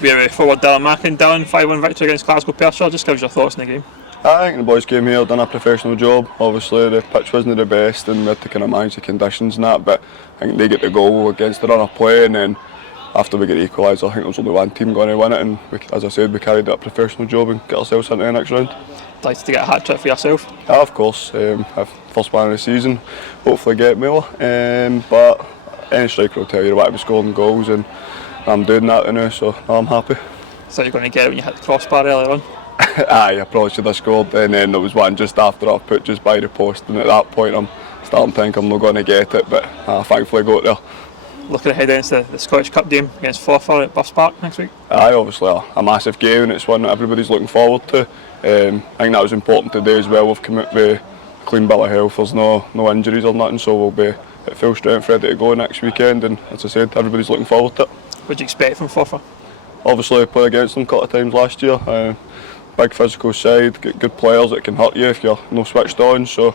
We're forward Dylan Mackin. Dylan, 5-1 victory against Glasgow Perthshire. Just give us your thoughts in the game. I think the boys came here, done a professional job. Obviously the pitch wasn't the best and we had to kind of manage the conditions and that, but I think they get the goal against the run of play, and then after we get equalised, I think there was only one team going to win it, and we, as I said, we carried out a professional job and get ourselves into the next round. Nice to get a hat trick for yourself. Yeah, of course, first one of the season, hopefully get more, but any striker will tell you what, we're scoring goals and I'm doing that now, so I'm happy. So you're going to get it when you hit the crossbar earlier on? Aye, I probably should have scored, and then there was one just after I put just by the post, and at that point I'm starting to think I'm not going to get it, but thankfully got there. Looking ahead into the Scottish Cup game against Forfar at Buffs Park next week? Aye, obviously a massive game, and it's one that everybody's looking forward to. I think that was important today as well. We've come out with a clean bill of health, there's no injuries or nothing, so we'll be at full strength ready to go next weekend, and as I said, everybody's looking forward to it. What do you expect from Forfar? Obviously I played against them a couple of times last year. Big physical side, good players that can hurt you if you're not switched on. So,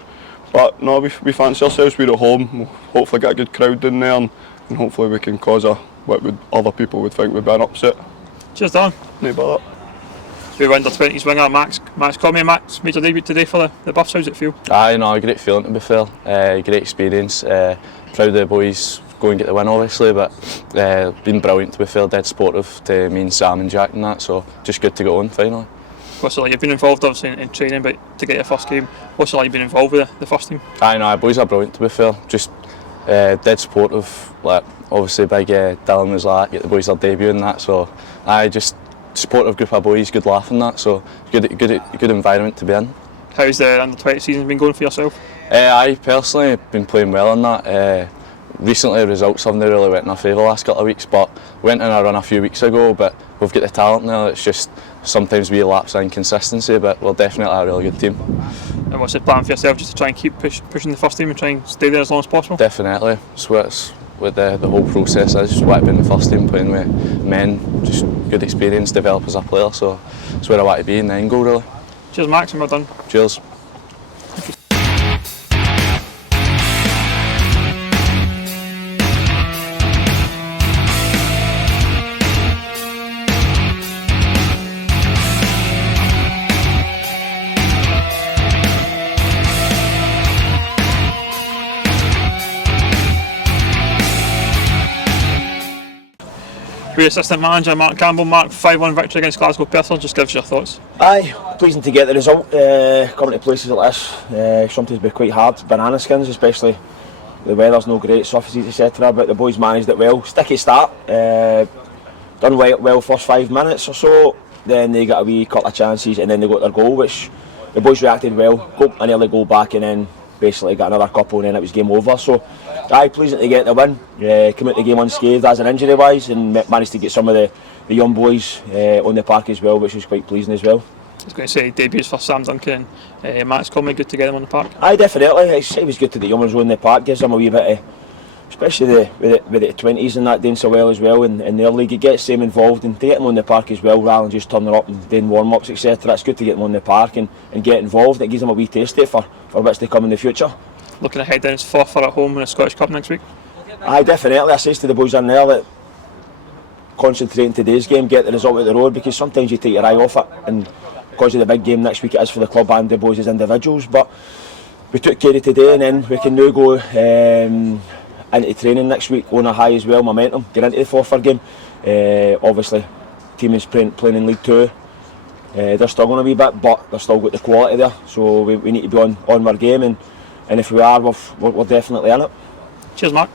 but no, we fancy ourselves. We're at home. We'll hopefully get a good crowd in there, and hopefully we can cause what other people would think would be an upset. Cheers, Dan. No bother. We're under-20s winger Max Conway. Max made your debut today for the Buffs. How's it feel? Aye, no, a great feeling to be fair. Great experience. Proud of the boys go and get the win obviously, but been brilliant to be fair. Dead supportive to me and Sam and Jack and that, so just good to get on finally. What's it like? You've been involved obviously in training, but to get your first game, what's it like being involved with the first team? Aye, no, boys are brilliant to be fair. Just dead supportive. Like obviously big Dylan was like, get the boys their debut and that, so aye, just supportive group of boys, good laugh and that, so good environment to be in. How's the under-20 season been going for yourself? I personally been playing well in that. Recently the results haven't really went in our favour last couple of weeks, but went in a run a few weeks ago, but we've got the talent now. It's just sometimes we lapse in consistency, but we're definitely a really good team. And what's the plan for yourself, just to try and keep pushing the first team and try and stay there as long as possible? Definitely. So it's what the whole process is. Just want to be in the first team, playing with men, just good experience, develop as a player, so it's where I want to be in the end goal really. Cheers Max, and well done. Cheers. We're assistant manager Mark Campbell. Mark, 5-1 victory against Glasgow Perthshire. Just give us your thoughts. Aye, pleasing to get the result. Coming to places like this, sometimes be quite hard. Banana skins, especially the weather's no great, surfaces etc. But the boys managed it well. Sticky start, done well first 5 minutes or so. Then they got a wee couple of chances, and then they got their goal, which the boys reacted well. Got an early goal back, and then basically got another couple, and then it was game over. So, aye, pleasing to get the win. Came out the game unscathed as an injury wise, and managed to get some of the young boys on the park as well, which was quite pleasing as well. I was going to say debuts for Sam Duncan and Max Conway. Good to get them on the park. Aye, definitely. It was good to the young ones on the park. Gives them a wee bit of, especially with the 20s and that doing so well as well in their league. It gets them involved, and to get them on the park as well rather than just turning up and doing warm-ups etc. It's good to get them on the park and get involved. It gives them a wee taste for what's to come in the future. Looking ahead then, it's Forfar at home in the Scottish Cup next week. Aye, definitely. I says to the boys in there that concentrate on today's game, get the result out the road, because sometimes you take your eye off it, and because of the big game next week it is for the club and the boys as individuals. But we took care of today, and then we can now go into training next week on a high as well, momentum, get into the Forfar game. Obviously, team is playing in League 2. They're struggling a wee bit, but they've still got the quality there, so we need to be on our game, and if we are, we're definitely in it. Cheers Mark.